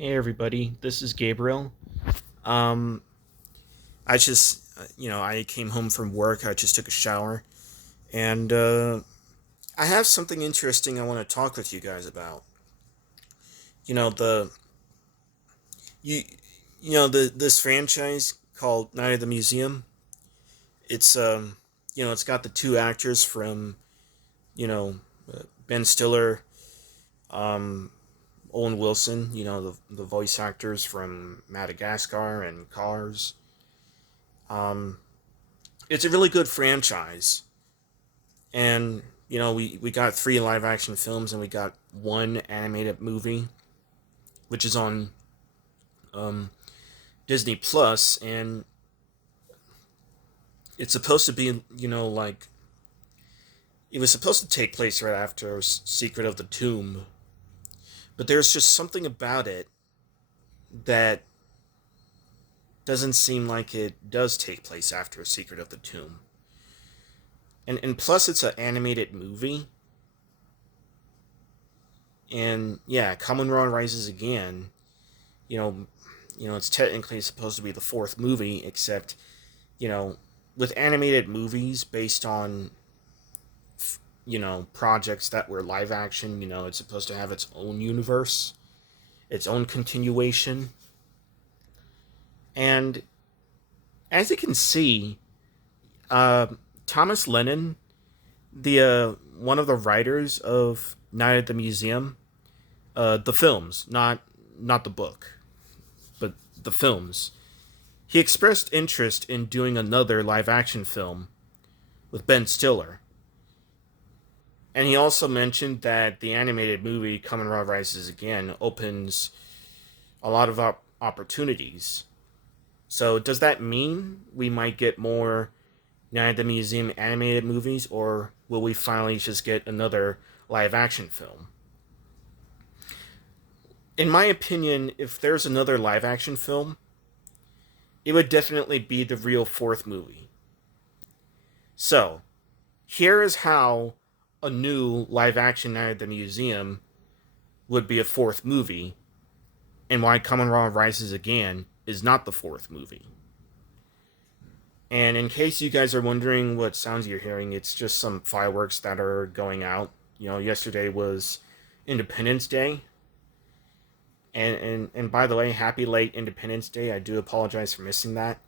Hey everybody, this is Gabriel. Um, I just, I came home from work. I just took a shower, and I have something interesting I want to talk with you guys about. You know the you, the this franchise called Night of the Museum. It's it's got the two actors from you know Ben Stiller, um, Owen Wilson. The voice actors from Madagascar and Cars. Um, it's a really good franchise. And we got three live action films and we got one animated movie, which is on um, Disney Plus, and it's supposed to be like it was supposed to take place right after Secret of the Tomb, but there's just something about it that doesn't seem like it does take place after Secret of the Tomb, and plus it's an animated movie, and yeah, Kamunrah Rises Again. You know, it's technically supposed to be the fourth movie, except you know, with animated movies based on projects that were live action, it's supposed to have its own universe, its own continuation, and as you can see, uh, Thomas Lennon, the one of the writers of Night at the Museum, the films, not the book, but the films. He expressed interest in doing another live action film with Ben Stiller. And he also mentioned that the animated movie Kamunrah Rises Again opens a lot of opportunities. So does that mean we might get more Night at the Museum animated movies, or will we finally just get another live action film? In my opinion, if there's another live action film, it would definitely be the real fourth movie. So, here is how a new live action Night at the Museum would be a fourth movie, and why Kamen Rises Again is not the fourth movie. And in case you guys are wondering what sounds you're hearing, it's just some fireworks that are going out. Yesterday was Independence Day. And by the way, happy late Independence Day. I do apologize for missing that.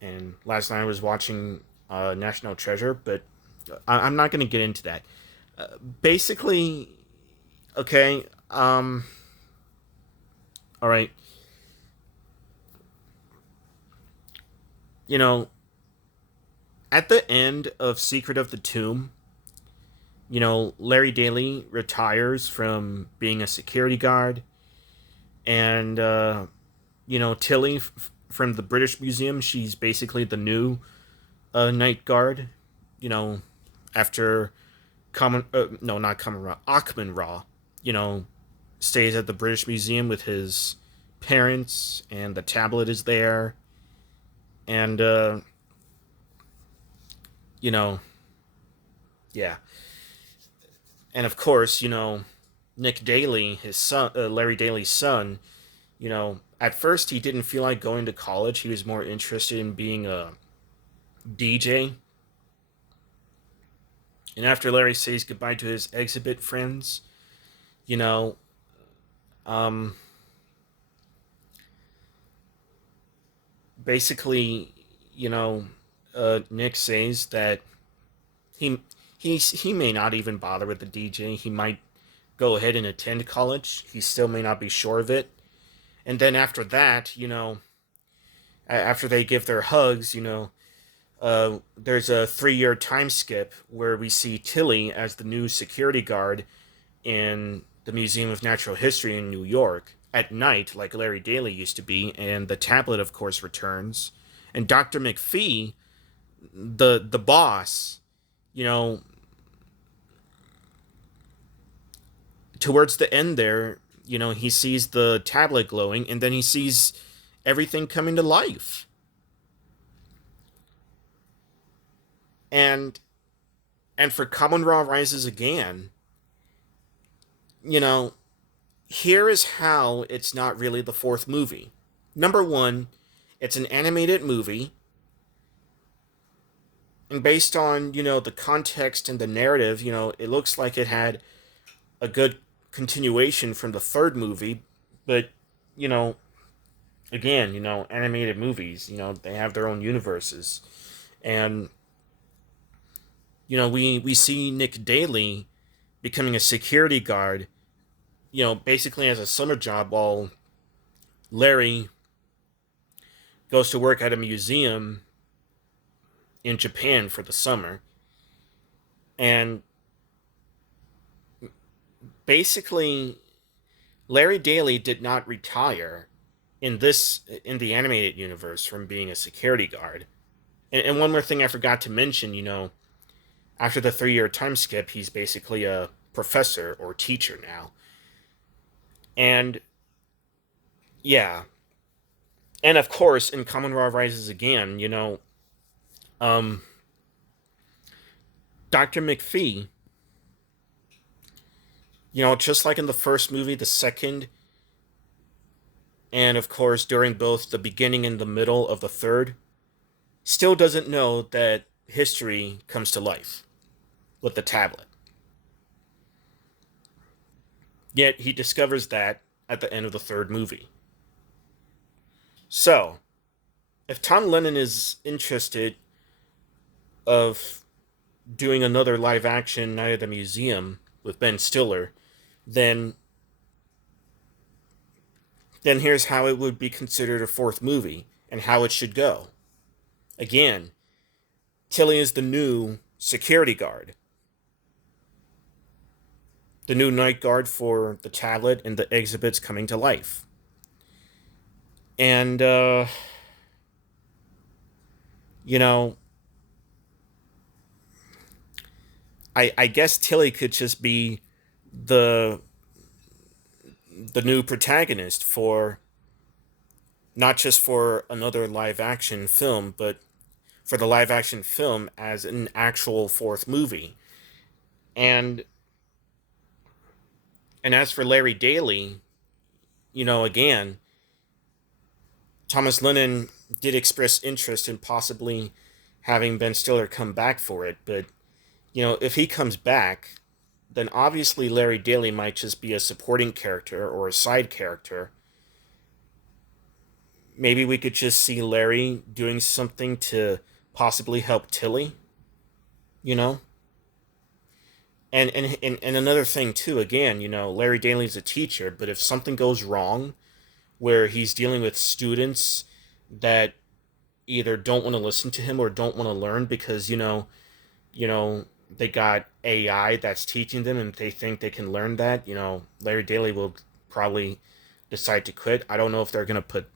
And last night I was watching National Treasure, but I'm not going to get into that. Basically, okay, all right. You know, at the end of Secret of the Tomb, Larry Daly retires from being a security guard, and Tilly from the British Museum, she's basically the new night guard. You know, after no, not Common Ra, Achman Ra, you know, stays at the British Museum with his parents, and the tablet is there, and you know, yeah, and of course, Nick Daly, his son, Larry Daly's son, at first he didn't feel like going to college. He was more interested in being a DJ. And after Larry says goodbye to his exhibit friends, you know, um, basically, you know, Nick says that he he may not even bother with the DJ. He might go ahead and attend college. He still may not be sure of it. And then after that, after they give their hugs, there's a 3 year time skip where we see Tilly as the new security guard in the Museum of Natural History in New York at night, like Larry Daly used to be, and the tablet, of course, returns. And Dr. McPhee, the boss, you know, towards the end there, he sees the tablet glowing, and then he sees everything coming to life. And for Kamunrah Rises Again, you know, Here is how it's not really the fourth movie. Number one, it's an animated movie, and based on, the context and the narrative, it looks like it had a good continuation from the third movie, but, you know, again, animated movies, they have their own universes. And, we see Nick Daly becoming a security guard, basically as a summer job while Larry goes to work at a museum in Japan for the summer. And basically, Larry Daly did not retire in the animated universe from being a security guard. And one more thing I forgot to mention, after the 3 year time skip, he's basically a professor or teacher now. And yeah, and of course, in Kamunrah Rises Again, um, Dr. McPhee, just like in the first movie, the second, and of course during both the beginning and the middle of the third, still doesn't know that history comes to life with the tablet. Yet he discovers that at the end of the third movie. So, if Tom Lennon is interested of doing another live action Night at the Museum with Ben Stiller, then then here's how it would be considered a fourth movie and how it should go. Again, Tilly is the new security guard, the new night guard for the tablet and the exhibits coming to life. And, you know, I guess Tilly could just be the the new protagonist for not just for another live action film, but for the live action film as an actual fourth movie. And and as for Larry Daly, again, Thomas Lennon did express interest in possibly having Ben Stiller come back for it, but if he comes back, then obviously Larry Daly might just be a supporting character or a side character. Maybe we could just see Larry doing something to possibly help Tilly, you know? And another thing too, again, Larry Daly's a teacher, but if something goes wrong where he's dealing with students that either don't want to listen to him or don't want to learn because, they got AI that's teaching them and they think they can learn that, Larry Daly will probably decide to quit. I don't know if they're going to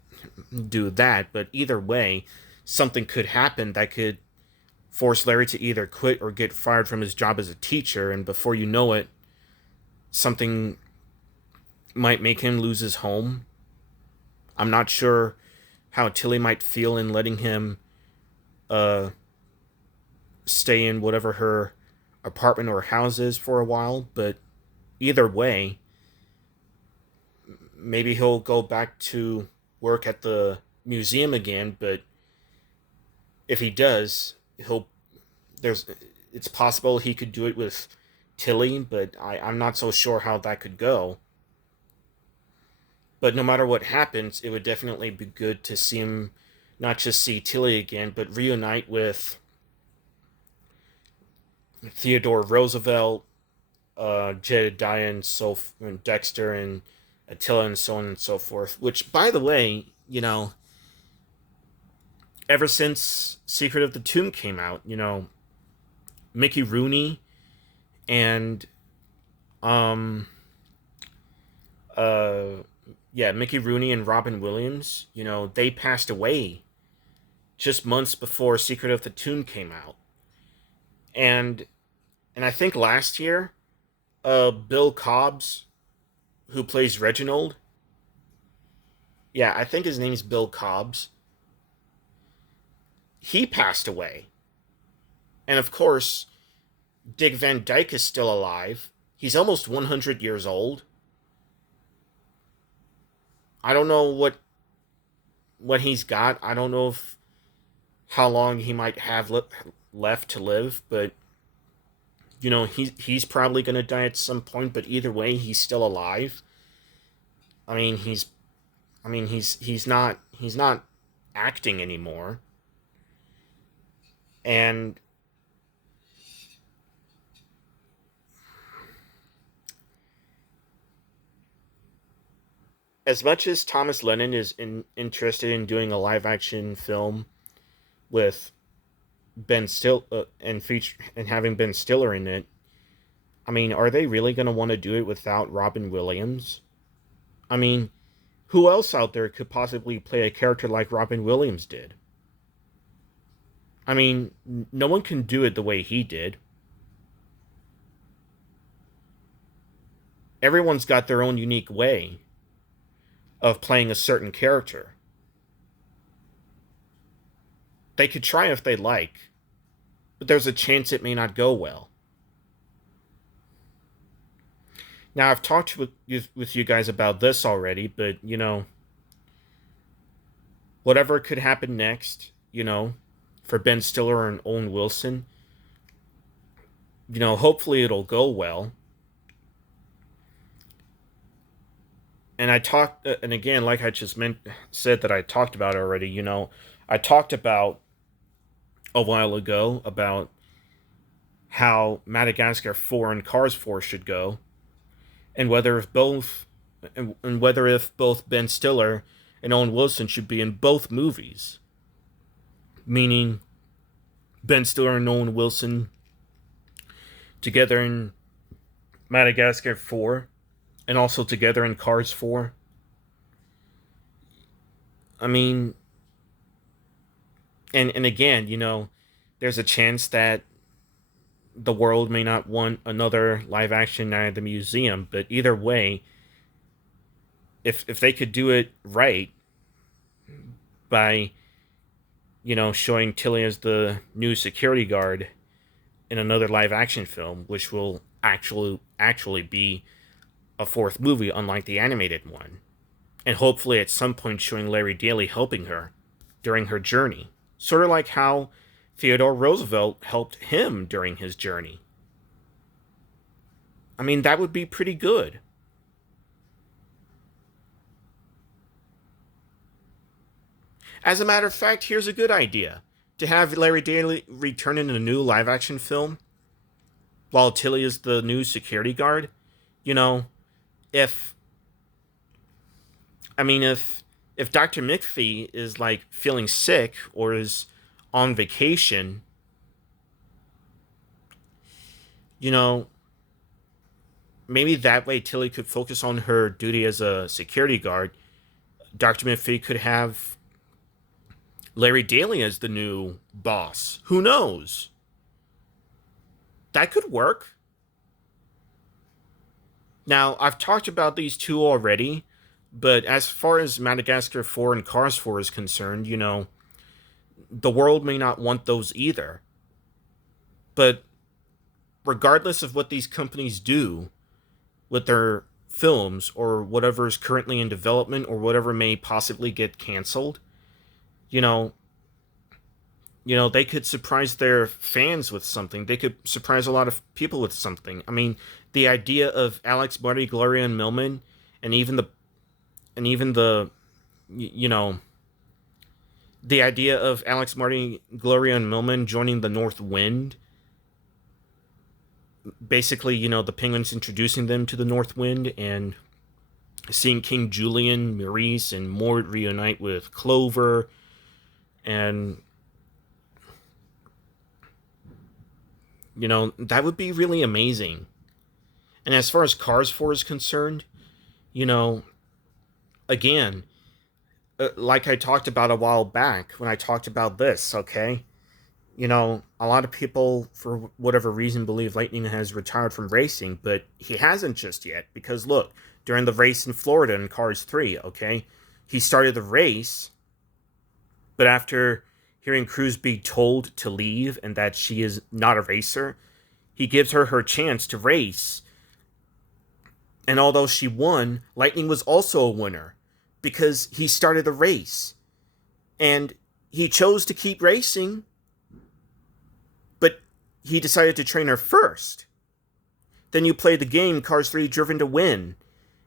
do that, but either way, something could happen that could force Larry to either quit or get fired from his job as a teacher, and before you know it, something might make him lose his home. I'm not sure how Tilly might feel in letting him uh stay in whatever her apartment or house is for a while, but either way, maybe he'll go back to work at the museum again, but if he does, he'll there's it's possible he could do it with Tilly, but I'm not so sure how that could go. But no matter what happens, it would definitely be good to see him not just see Tilly again, but reunite with Theodore Roosevelt, Jedediah and Dexter and Attila and so on and so forth. Which, by the way, ever since Secret of the Tomb came out, Mickey Rooney and uh Mickey Rooney and Robin Williams, they passed away just months before Secret of the Tomb came out. And I think last year, Bill Cobbs, who plays Reginald, yeah, I think his name's Bill Cobbs, he passed away. And of course, Dick Van Dyke is still alive. He's almost 100 years old. I don't know what he's got. I don't know if how long he might have left to live, but he's probably going to die at some point, but either way he's still alive. I mean, he's not acting anymore. And as much as Thomas Lennon is interested in doing a live action film with Ben Still and having Ben Stiller in it, I mean, are they really going to want to do it without Robin Williams? I mean, who else out there could possibly play a character like Robin Williams did? I mean, no one can do it the way he did. Everyone's got their own unique way of playing a certain character. They could try if they like, but there's a chance it may not go well. Now, I've talked with you guys about this already, but, whatever could happen next, for Ben Stiller and Owen Wilson, hopefully it'll go well. And and again, like I just said that I talked about already, I talked about a while ago about how Madagascar 4 and Cars 4 should go, and whether if both Ben Stiller and Owen Wilson should be in both movies, meaning Ben Stiller and Owen Wilson together in Madagascar 4 and also together in Cars 4. I mean, and again, there's a chance that the world may not want another live action Night at the Museum, but either way, if they could do it right by showing Tilly as the new security guard in another live action film, which will actually be a fourth movie, unlike the animated one, and hopefully at some point showing Larry Daly helping her during her journey, sort of like how Theodore Roosevelt helped him during his journey. I mean, that would be pretty good. As a matter of fact, here's a good idea. To have Larry Daly return in a new live action film while Tilly is the new security guard. You know, if if Dr. McPhee is like feeling sick or is on vacation, you know, maybe that way Tilly could focus on her duty as a security guard. Dr. McPhee could have Larry Daly as the new boss. Who knows? That could work. Now, I've talked about these two already, but as far as Madagascar 4 and Cars 4 is concerned, the world may not want those either. But regardless of what these companies do with their films or whatever is currently in development or whatever may possibly get canceled, you know, they could surprise their fans with something. They could surprise a lot of people with something. I mean, the idea of Alex, Marty, Gloria, and Millman, and even the, you know, the idea of Alex, Marty, Gloria, and Millman joining the North Wind. Basically, the Penguins introducing them to the North Wind and seeing King Julian, Maurice, and Mort reunite with Clover, and that would be really amazing. And as far as Cars 4 is concerned, again, like I talked about a while back when I talked about this, okay? A lot of people, for whatever reason, believe Lightning has retired from racing, but he hasn't just yet, because look, during the race in Florida in Cars 3, okay, he started the race, but after hearing Cruz be told to leave and that she is not a racer, he gives her chance to race. And although she won, Lightning was also a winner. because he started a race. And he chose to keep racing, but he decided to train her first. Then you play the game Cars 3 Driven to Win,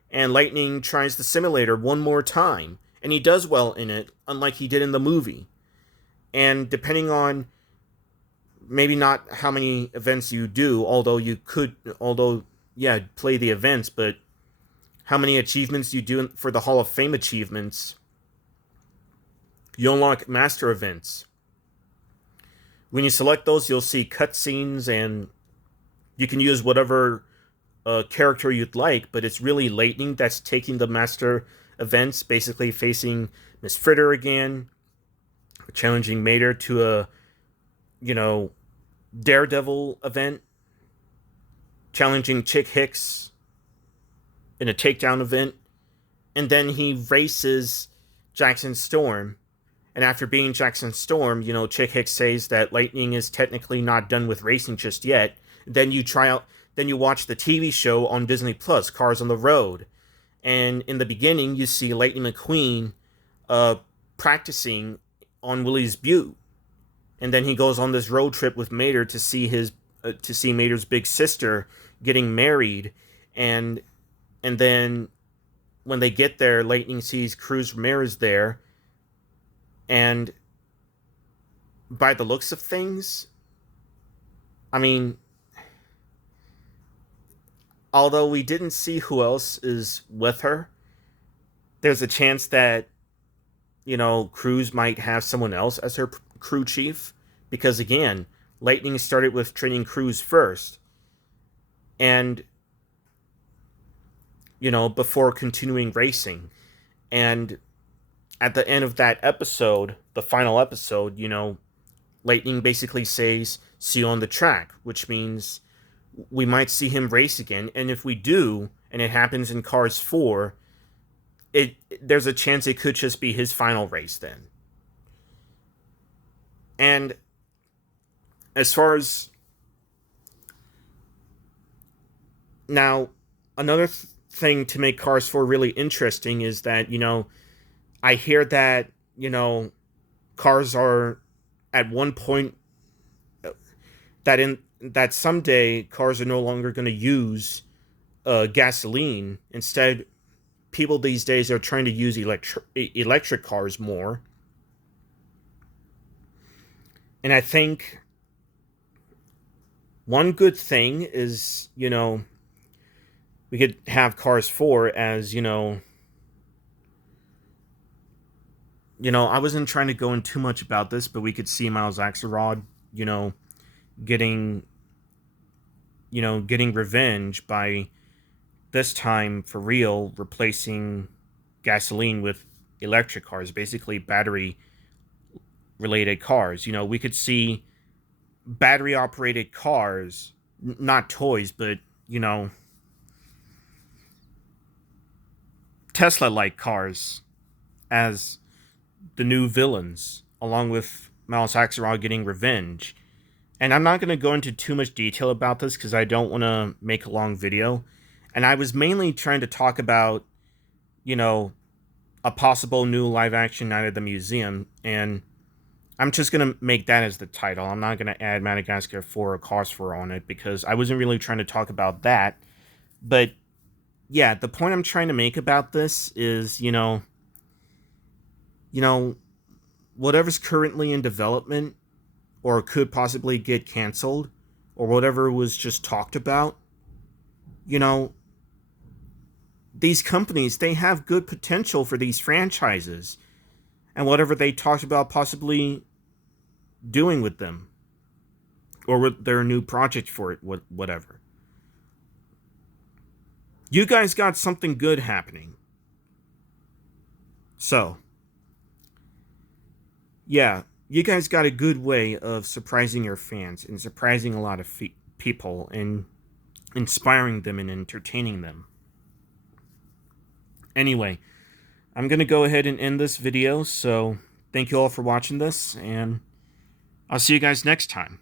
and Lightning tries the simulator one more time, and he does well in it, unlike he did in the movie. And depending on maybe not how many events you do, play the events, but how many achievements you do for the Hall of Fame achievements, you unlock master events. When you select those, you'll see cutscenes, and you can use whatever character you'd like, but it's really Lightning that's taking the master events, basically facing Miss Fritter again, challenging Mater to a, Daredevil event, challenging Chick Hicks in a takedown event, and then he races Jackson Storm. And after beating Jackson Storm, Chick Hicks says that Lightning is technically not done with racing just yet. Then you watch the TV show on Disney Plus, Cars on the Road. And in the beginning, you see Lightning McQueen practicing on Willie's Butte. And then he goes on this road trip with Mater to see Mater's big sister getting married. And then when they get there, Lightning sees Cruz Ramirez there. And by the looks of things, I mean, although we didn't see who else is with her, there's a chance that, Cruz might have someone else as her crew chief. Because again, Lightning started with training Cruz first. And, before continuing racing. And at the end of that episode, the final episode, Lightning basically says, "See you on the track," which means we might see him race again. And if we do, and it happens in Cars 4, there's a chance it could just be his final race then. And as far as now, another thing to make Cars 4 really interesting is that, I hear that, cars are at one point that someday cars are no longer going to use gasoline. Instead, people these days are trying to use electric cars more. And I think one good thing is, we could have Cars 4 as, I wasn't trying to go in too much about this, but we could see Miles Axelrod, getting revenge by this time for real replacing gasoline with electric cars, basically battery related cars. We could see battery operated cars, not toys, but Tesla like cars as the new villains, along with Miles Axelrod getting revenge. And I'm not going to go into too much detail about this because I don't want to make a long video. And I was mainly trying to talk about, a possible new live-action Night at the Museum. And I'm just going to make that as the title. I'm not going to add Madagascar 4 or Cars 4 on it because I wasn't really trying to talk about that. But, yeah, the point I'm trying to make about this is, whatever's currently in development or could possibly get canceled or whatever was just talked about, these companies, they have good potential for these franchises and whatever they talked about possibly doing with them or with their new project for it, whatever. You guys got something good happening. So, yeah, you guys got a good way of surprising your fans and surprising a lot of people and inspiring them and entertaining them. Anyway, I'm going to go ahead and end this video, so thank you all for watching this, and I'll see you guys next time.